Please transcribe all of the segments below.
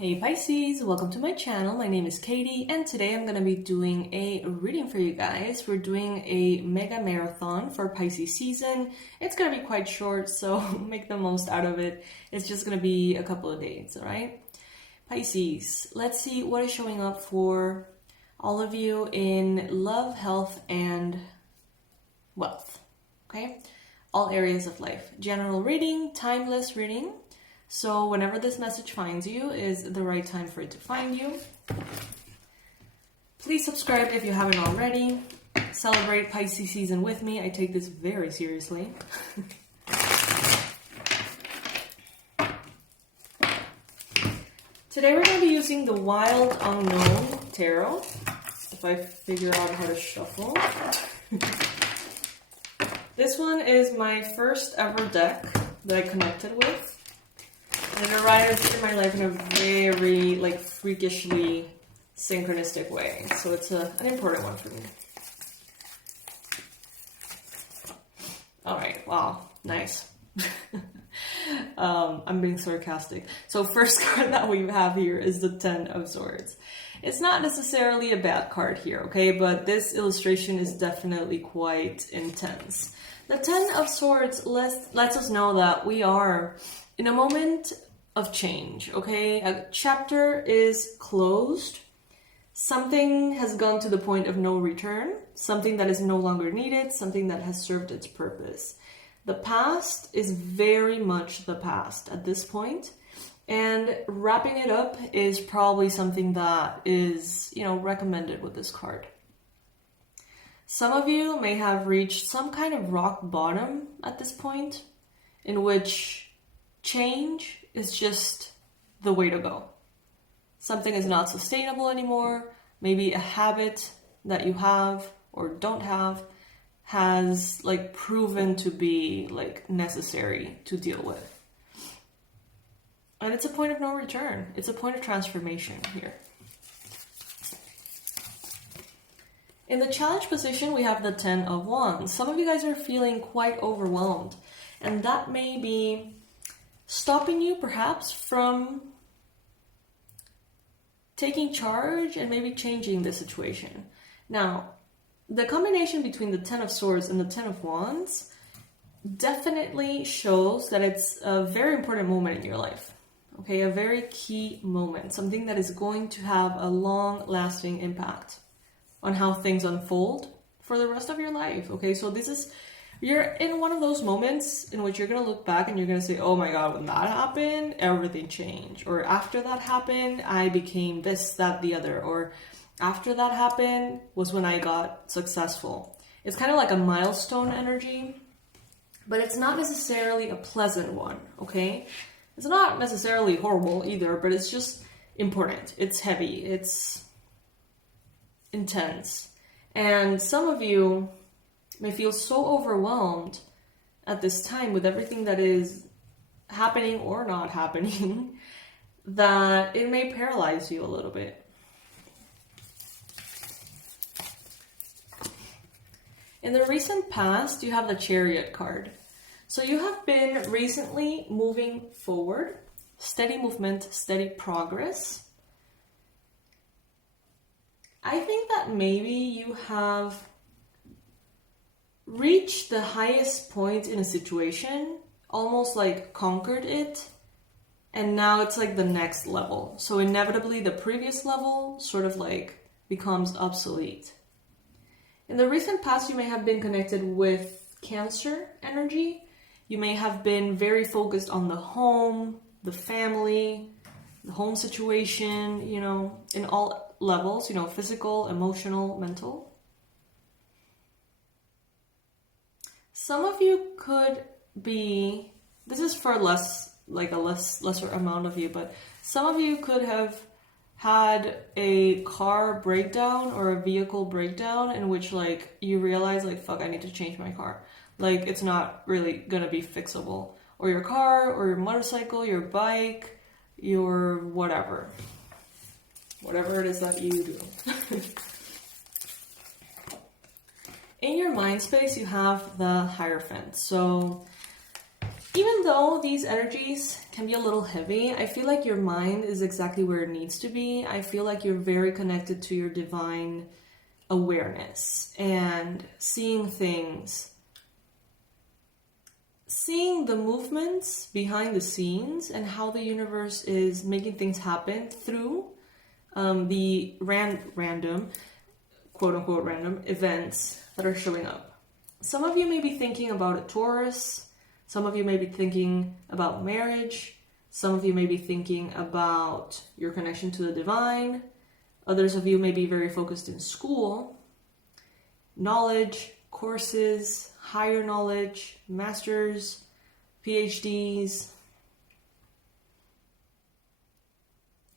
Hey Pisces, welcome to my channel. My name is Katie and today I'm going to be doing a reading for you guys. We're doing a mega marathon for Pisces season. It's going to be quite short, so make the most out of it. It's just going to be a couple of days, alright? Pisces, let's see what is showing up for all of you in love, health, and wealth, okay? All areas of life. General reading, timeless reading. So whenever this message finds you is the right time for it to find you. Please subscribe if you haven't already. Celebrate Pisces season with me. I take this very seriously. Today we're going to be using the Wild Unknown Tarot. If I figure out how to shuffle. This one is my first ever deck that I connected with. And it arrived in my life in a very, freakishly synchronistic way. So it's an important one for me. Alright, wow, nice. I'm being sarcastic. So first card that we have here is the Ten of Swords. It's not necessarily a bad card here, okay? But this illustration is definitely quite intense. The Ten of Swords lets us know that we are in a moment of change, okay? A chapter is closed. Something has gone to the point of no return. Something that is no longer needed. Something that has served its purpose. The past is very much the past at this point. And wrapping it up is probably something that is, recommended with this card. Some of you may have reached some kind of rock bottom at this point, in which change is just the way to go. Something is not sustainable anymore. Maybe a habit that you have or don't have has proven to be necessary to deal with. And it's a point of no return. It's a point of transformation here. In the challenge position, we have the Ten of Wands. Some of you guys are feeling quite overwhelmed, and that may be stopping you perhaps from taking charge and maybe changing the situation. Now, the combination between the Ten of Swords and the Ten of Wands definitely shows that it's a very important moment in your life. Okay, a very key moment, something that is going to have a long-lasting impact on how things unfold for the rest of your life. Okay, so you're in one of those moments in which you're going to look back and you're going to say, oh my God, when that happened, everything changed. Or after that happened, I became this, that, the other. Or after that happened was when I got successful. It's kind of like a milestone energy, but it's not necessarily a pleasant one, okay? It's not necessarily horrible either, but it's just important. It's heavy. It's intense. And some of you may feel so overwhelmed at this time with everything that is happening or not happening that it may paralyze you a little bit. In the recent past, you have the Chariot card. So you have been recently moving forward, steady movement, steady progress. I think that maybe you have reached the highest point in a situation, almost conquered it, and now it's the next level. So inevitably the previous level sort of becomes obsolete. In the recent past, you may have been connected with Cancer energy. You may have been very focused on the home, the family, the home situation, in all levels, physical, emotional, mental. Some of you could be, this is for lesser amount of you, but some of you could have had a car breakdown or a vehicle breakdown in which you realize fuck, I need to change my car. It's not really gonna be fixable. Or your car, or your motorcycle, your bike, your whatever. Whatever it is that you do. In your mind space, you have the Hierophant. So Even though these energies can be a little heavy, I feel like your mind is exactly where it needs to be. I feel like you're very connected to your divine awareness and seeing things, seeing the movements behind the scenes and how the universe is making things happen through the random, quote unquote random events that are showing up. Some of you may be thinking about a Taurus. Some of you may be thinking about marriage. Some of you may be thinking about your connection to the divine. Others of you may be very focused in school, knowledge, courses, higher knowledge, masters, PhDs.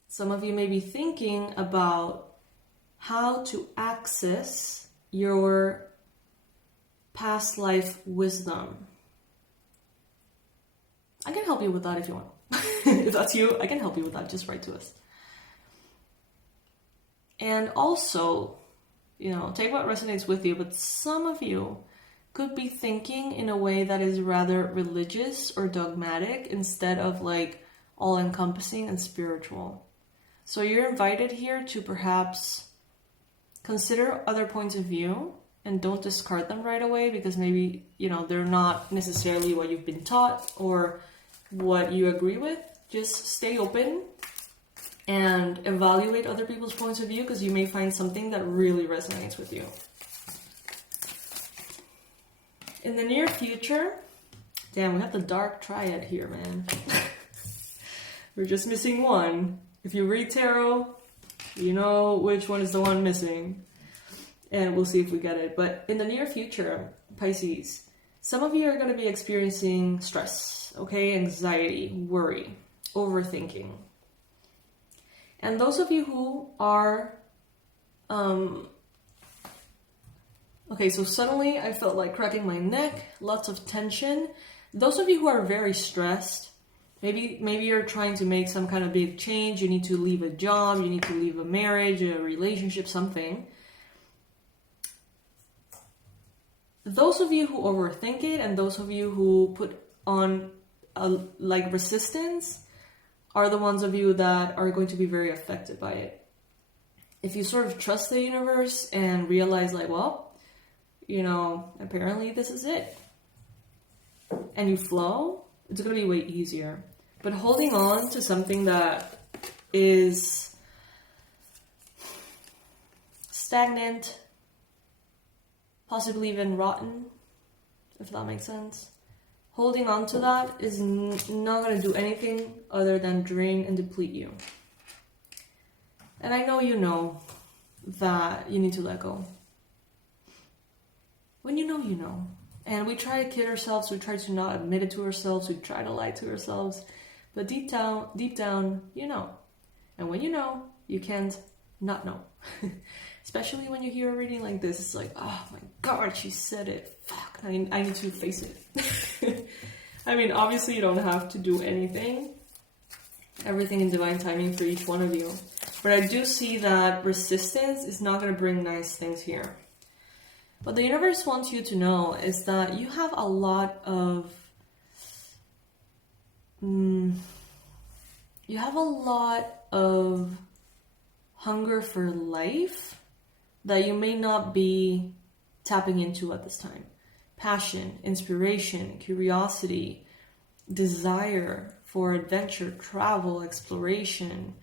Some of you may be thinking about how to access your past life wisdom. I can help you with that if you want. If that's you, I can help you with that. Just write to us. And also, take what resonates with you, but some of you could be thinking in a way that is rather religious or dogmatic instead of like all-encompassing and spiritual. So you're invited here to perhaps consider other points of view and don't discard them right away because maybe, they're not necessarily what you've been taught or what you agree with. Just stay open and evaluate other people's points of view because you may find something that really resonates with you. In the near future, damn, we have the dark triad here, man. We're just missing one. If you read tarot, you know which one is the one missing. And we'll see if we get it. But in the near future, Pisces, some of you are going to be experiencing stress, okay? Anxiety, worry, overthinking. And those of you who are, okay, so suddenly I felt like cracking my neck, lots of tension. Those of you who are very stressed, maybe you're trying to make some kind of big change, you need to leave a job, you need to leave a marriage, a relationship, something. Those of you who overthink it and those of you who put on resistance are the ones of you that are going to be very affected by it. If you sort of trust the universe and realize apparently this is it, and you flow, it's going to be way easier. But holding on to something that is stagnant, possibly even rotten, if that makes sense. Holding on to that is not going to do anything other than drain and deplete you. And I know you know that you need to let go. When you know, you know. And we try to kid ourselves, we try to not admit it to ourselves, we try to lie to ourselves. But deep down, you know. And when you know, you can't not know. Especially when you hear a reading like this, it's like, oh my God, she said it. Fuck, I need to face it. I mean, obviously you don't have to do anything. Everything in divine timing for each one of you. But I do see that resistance is not going to bring nice things here. What the universe wants you to know is that you have a lot of... you have a lot of hunger for life that you may not be tapping into at this time. Passion, inspiration, curiosity, desire for adventure, travel, exploration,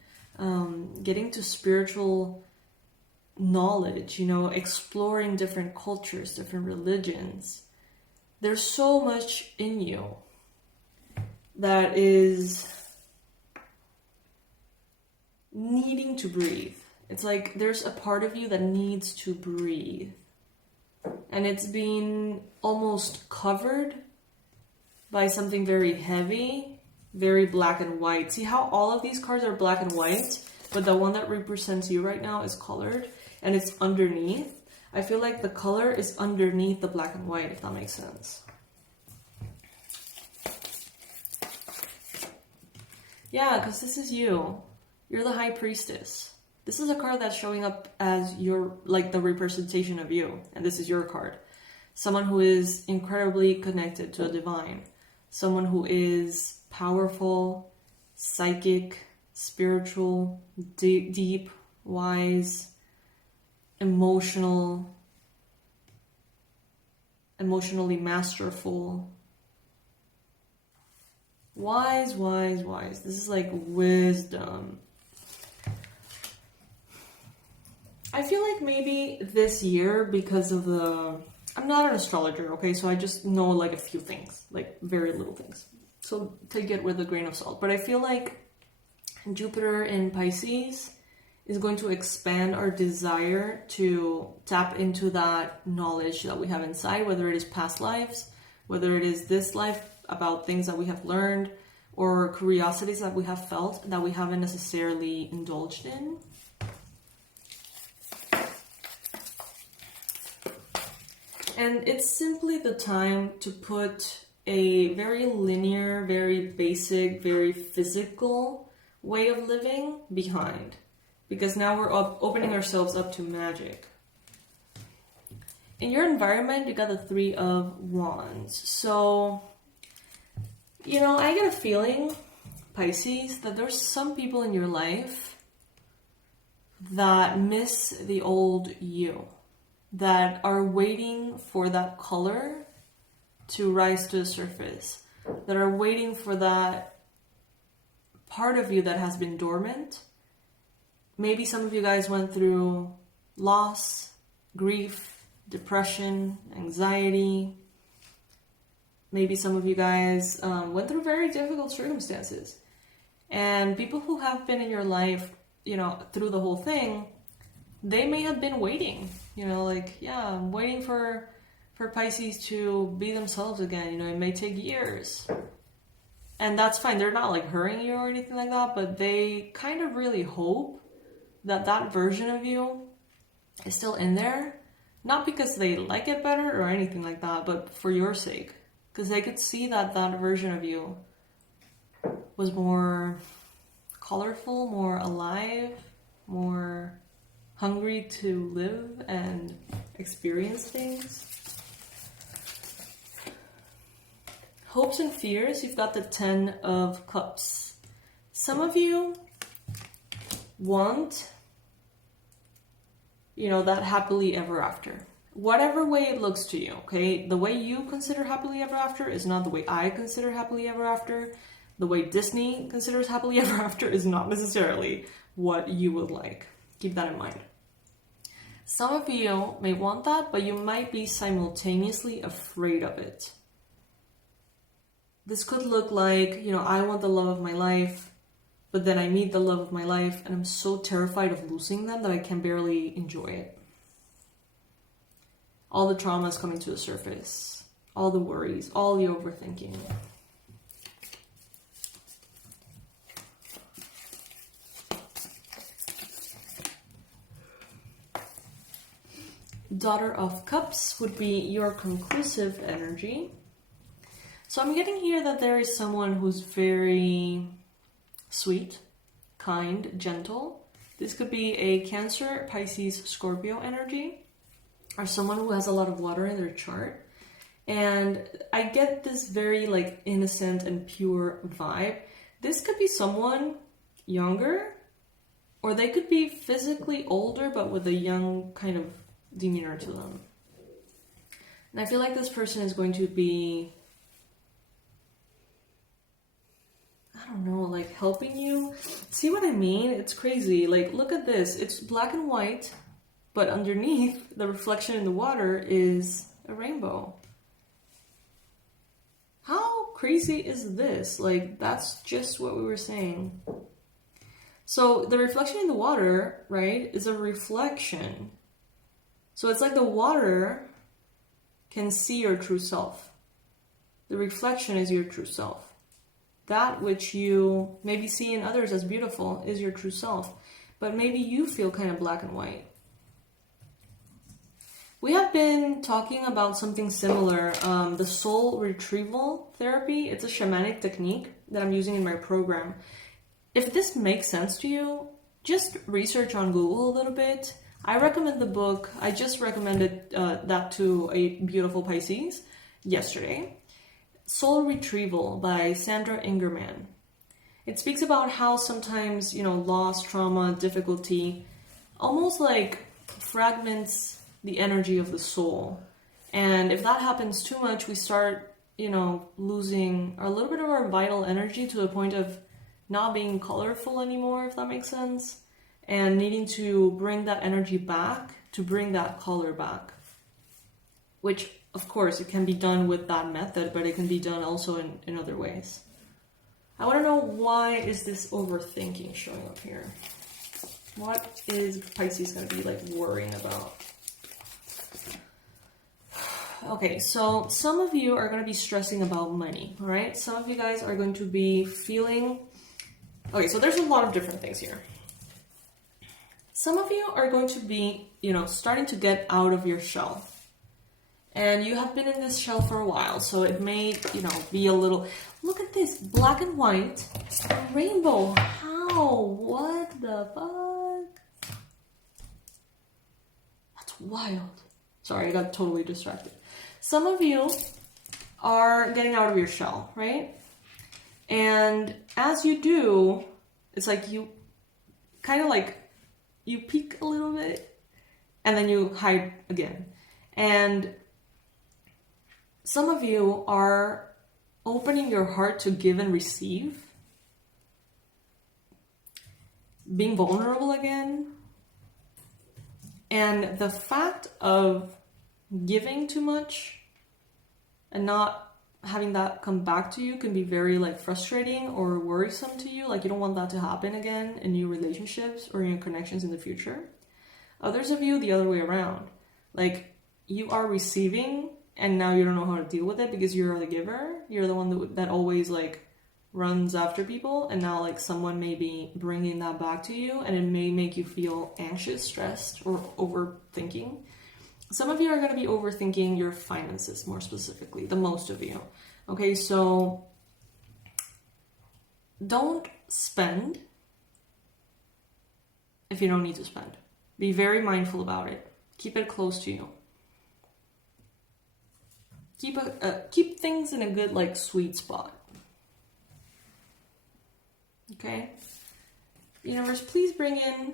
getting to spiritual knowledge, exploring different cultures, different religions. There's so much in you that is needing to breathe. It's like there's a part of you that needs to breathe. And it's being almost covered by something very heavy, very black and white. See how all of these cards are black and white, but the one that represents you right now is colored and it's underneath. I feel like the color is underneath the black and white, if that makes sense. Yeah, because this is you. You're the high priestess. This is a card that's showing up as your, the representation of you. And this is your card. Someone who is incredibly connected to the divine. someone who is powerful, psychic, spiritual, deep, wise, emotionally masterful. Wise. This is like wisdom. I feel like maybe this year, because of I'm not an astrologer, okay? So I just know like a few things, like very little things. So take it with a grain of salt. But I feel like Jupiter in Pisces is going to expand our desire to tap into that knowledge that we have inside, whether it is past lives, whether it is this life, about things that we have learned, or curiosities that we have felt that we haven't necessarily indulged in. And it's simply the time to put a very linear, very basic, very physical way of living behind. Because now we're opening ourselves up to magic. In your environment, you got the Three of Wands. So, you know, I get a feeling, Pisces, that there's some people in your life that miss the old you, that are waiting for that color to rise to the surface, that are waiting for that part of you that has been dormant. Maybe some of you guys went through loss, grief, depression, anxiety. Maybe some of you guys went through very difficult circumstances. And people who have been in your life, you know, through the whole thing, they may have been waiting, you know, like, yeah, I'm waiting for Pisces to be themselves again. You know, it may take years. And that's fine. They're not like hurrying you or anything like that, but they kind of really hope that that version of you is still in there. Not because they like it better or anything like that, but for your sake. Because they could see that that version of you was more colorful, more alive, more hungry to live and experience things. Hopes and fears, you've got the Ten of Cups. Some of you want, you know, that happily ever after. Whatever way it looks to you, okay? The way you consider happily ever after is not the way I consider happily ever after. The way Disney considers happily ever after is not necessarily what you would like. Keep that in mind. Some of you may want that, but you might be simultaneously afraid of it. This could look like, you know, I want the love of my life, but then I meet the love of my life and I'm so terrified of losing them that I can barely enjoy it. All the trauma is coming to the surface, all the worries, all the overthinking. Daughter of Cups would be your conclusive energy. So I'm getting here that there is someone who's very sweet, kind, gentle. This could be a Cancer, Pisces, Scorpio energy, or someone who has a lot of water in their chart. And I get this very like innocent and pure vibe. This could be someone younger, or they could be physically older, but with a young kind of demeanor to them. And I feel like this person is going to be, I don't know, like helping you. See what I mean? It's crazy. Like, look at this. It's black and white, but underneath, the reflection in the water is a rainbow. How crazy is this? Like, that's just what we were saying. So the reflection in the water, right, is a reflection. So it's like the water can see your true self. The reflection is your true self. That which you maybe see in others as beautiful is your true self. But maybe you feel kind of black and white. We have been talking about something similar, the soul retrieval therapy. It's a shamanic technique that I'm using in my program. If this makes sense to you, just research on Google a little bit. I recommend the book. I just recommended that to a beautiful Pisces yesterday. Soul Retrieval by Sandra Ingerman. It speaks about how sometimes, you know, loss, trauma, difficulty almost like fragments the energy of the soul. And if that happens too much, we start, you know, losing a little bit of our vital energy to the point of not being colorful anymore, if that makes sense. And needing to bring that energy back, to bring that color back. Which, of course, it can be done with that method, but it can be done also in other ways. I want to know, why is this overthinking showing up here? What is Pisces going to be like worrying about? Okay, so some of you are going to be stressing about money, all right? Some of you guys are going to be feeling... Okay, so there's a lot of different things here. Some of you are going to be, you know, starting to get out of your shell. And you have been in this shell for a while, so it may, you know, be a little... Look at this, black and white, a rainbow. How? What the fuck? That's wild. Sorry, I got totally distracted. Some of you are getting out of your shell, right? And as you do, it's like you kind of like, you peek a little bit and then you hide again. And some of you are opening your heart to give and receive, being vulnerable again. And the fact of giving too much and not having that come back to you can be very like frustrating or worrisome to you. Like you don't want that to happen again in new relationships or in your connections in the future. Others of you, the other way around. Like you are receiving and now you don't know how to deal with it because you're the giver. You're the one that always like runs after people, and now like someone may be bringing that back to you, and it may make you feel anxious, stressed, or overthinking. Some of you are going to be overthinking your finances, more specifically, the most of you. Okay, so don't spend if you don't need to spend. Be very mindful about it. Keep it close to you. Keep things in a good, like, sweet spot. Okay? Universe, please bring in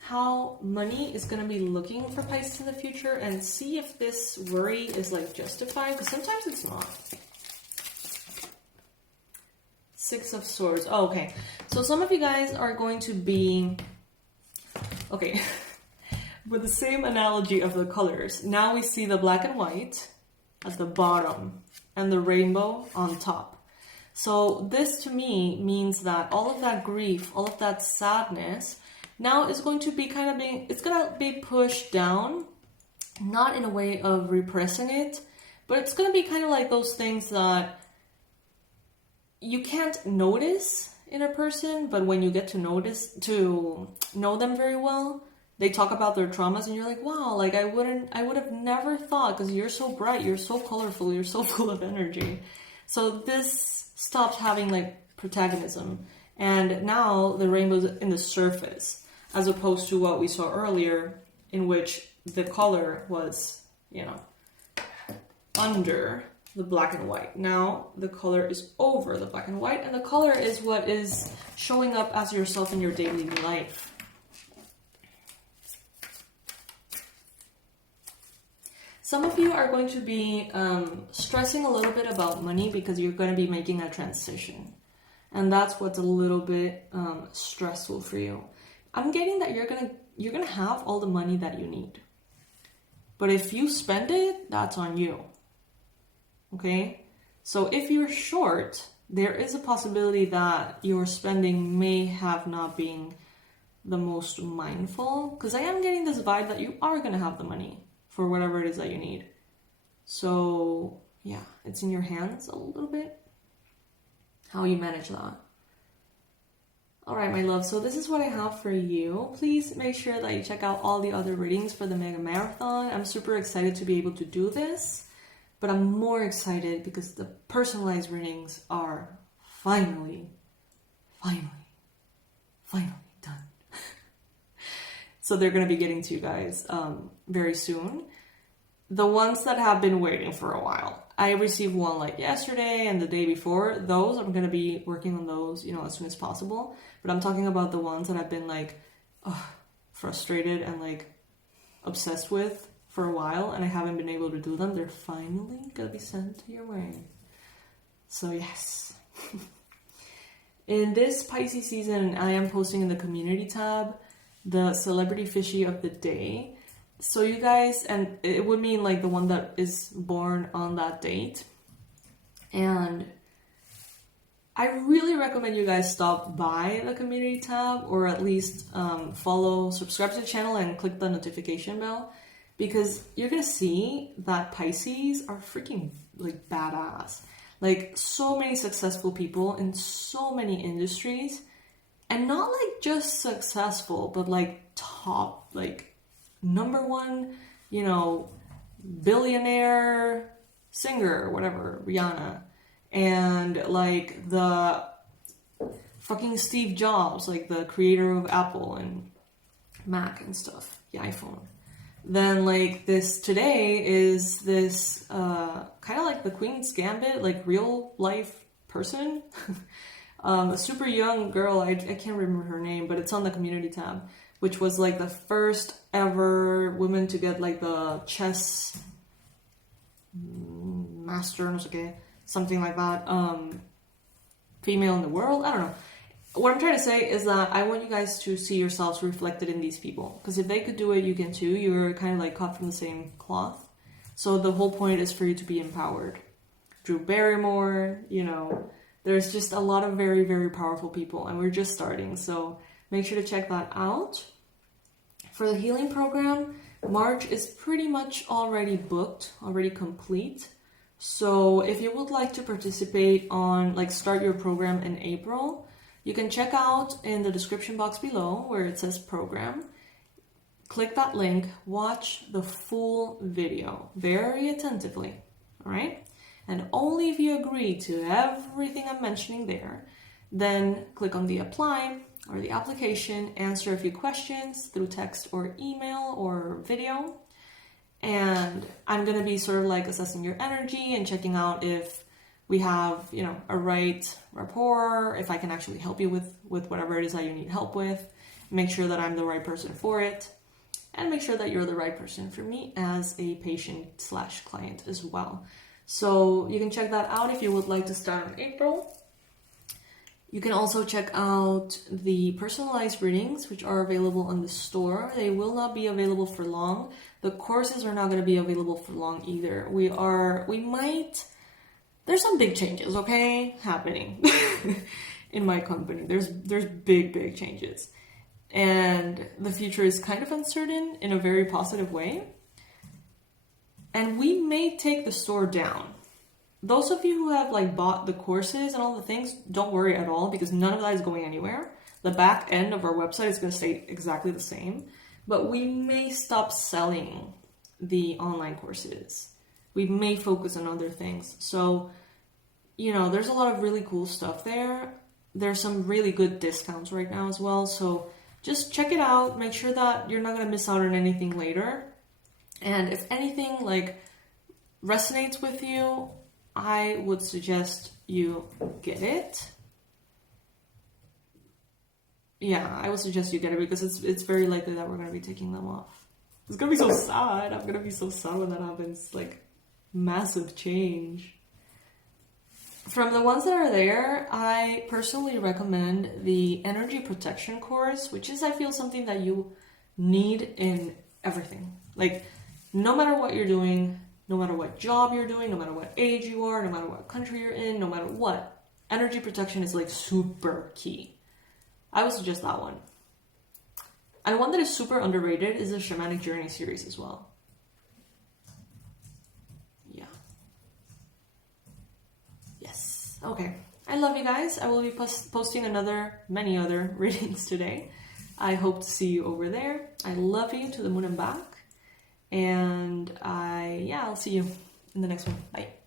how money is going to be looking for Pisces in the future, and see if this worry is, like, justified, because sometimes it's not. Six of Swords. Oh, okay. So some of you guys are going to be... Okay. With the same analogy of the colors, now we see the black and white at the bottom and the rainbow on top. So this to me means that all of that grief, all of that sadness now is going to be kind of being, it's going to be pushed down, not in a way of repressing it, but it's going to be kind of like those things that you can't notice in a person, but when you get to know them very well, they talk about their traumas and you're like, wow, like I would have never thought, because you're so bright, you're so colorful, you're so full of energy. So this stops having like protagonism. And now the rainbow's in the surface, as opposed to what we saw earlier, in which the color was, you know, under the black and white. Now the color is over the black and white, and the color is what is showing up as yourself in your daily life. Some of you are going to be stressing a little bit about money because you're going to be making a transition. And that's what's a little bit stressful for you. I'm getting that you're gonna have all the money that you need. But if you spend it, that's on you. Okay? So if you're short, there is a possibility that your spending may have not been the most mindful. Because I am getting this vibe that you are gonna have the money for whatever it is that you need. So yeah, it's in your hands a little bit how you manage that. All right, my love, so this is what I have for you. Please make sure that you check out all the other readings for the Mega Marathon. I'm super excited to be able to do this, but I'm more excited because the personalized readings are finally done. So they're going to be getting to you guys very soon. the ones that have been waiting for a while. I received one like yesterday and the day before. Those, I'm going to be working on those, you know, as soon as possible. But I'm talking about the ones that I've been like frustrated and like obsessed with for a while, and I haven't been able to do them. They're finally going to be sent your way. So yes. In this Pisces season, I am posting in the community tab the celebrity fishy of the day. So you guys, and it would mean like the one that is born on that date. And I really recommend you guys stop by the community tab, or at least subscribe to the channel and click the notification bell, because you're gonna see that Pisces are freaking like badass. Like so many successful people in so many industries, and not like just successful, but like top, like #1, you know, billionaire singer or whatever, Rihanna, and like the fucking Steve Jobs, like the creator of Apple and Mac and stuff, the iPhone. Then like this today is this kind of like the Queen's Gambit, like real life person. A super young girl, I can't remember her name, but it's on the community tab, which was like the first ever woman to get like the chess master, no sé qué, something like that, female in the world. I don't know. What I'm trying to say is that I want you guys to see yourselves reflected in these people, because if they could do it, you can too. You're kind of like cut from the same cloth. So the whole point is for you to be empowered. Drew Barrymore, you know, there's just a lot of very, very powerful people, and we're just starting. So make sure to check that out. For the healing program, March is pretty much already booked, already complete. So if you would like to participate on, like, start your program in April, you can check out in the description box below where it says program. Click that link, watch the full video very attentively, all right? And only if you agree to everything I'm mentioning there, then click on the apply or the application, answer a few questions through text or email or video. And I'm going to be sort of like assessing your energy and checking out if we have, you know, a right rapport, if I can actually help you with whatever it is that you need help with, make sure that I'm the right person for it, and make sure that you're the right person for me as a patient/client as well. So you can check that out if you would like to start in April. You can also check out the personalized readings, which are available on the store. They will not be available for long. The courses are not going to be available for long either. There's some big changes, okay, happening in my company. There's big changes. And the future is kind of uncertain in a very positive way. And we may take the store down. Those of you who have like bought the courses and all the things, don't worry at all, because none of that is going anywhere. The back end of our website is going to stay exactly the same, but we may stop selling the online courses. We may focus on other things. So, you know, there's a lot of really cool stuff there. There's some really good discounts right now as well. So just check it out. Make sure that you're not going to miss out on anything later. And if anything like resonates with you, I would suggest you get it. Yeah, I would suggest you get it, because it's very likely that we're going to be taking them off. It's going to be so sad. I'm going to be so sad when that happens. Like, massive change. From the ones that are there, I personally recommend the energy protection course, which is, I feel, something that you need in everything. Like, no matter what you're doing, no matter what job you're doing, no matter what age you are, no matter what country you're in, no matter what, energy protection is like super key. I would suggest that one. And one that is super underrated is the Shamanic Journey series as well. Yeah. Yes. Okay. I love you guys. I will be posting many other readings today. I hope to see you over there. I love you to the moon and back. And I'll see you in the next one. Bye.